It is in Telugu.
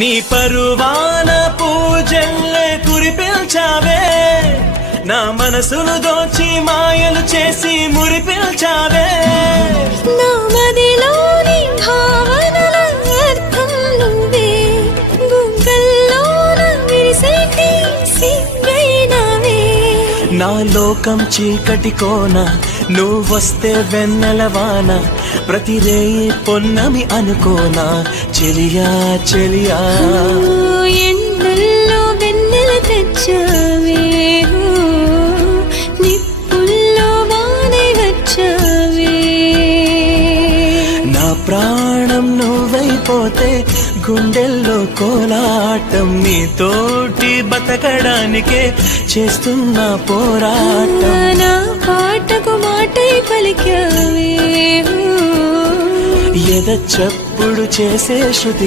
నీ పరువాన పూజల్లే కురిపిల్చావే, నా మనసును దోచి మాయలు చేసి మురిపిల్చావే. నా మదిలోని భావనల అర్థం నువ్వే, గుంగల్లోన విరిసేటి సిగ్గైనవే. నా లోకం చీకటి కోన, నువ్వొస్తే వెన్నెలవాన, ప్రతి రేయి పొన్నమి అనుకోనా చెలియా చెలియా. ఎండల్లో వెన్నెల తెచ్చావే, నిప్పుల్లో వానే వచ్చావే. నా ప్రాణం నువ్వైపోతే గుండెల్లో కోలాటం, నీతోటి బతకడానికే చేస్తున్న పోరాటం. నా పాటకు మాటై పలికావే, ఎద చప్పుడు చేసే శృతి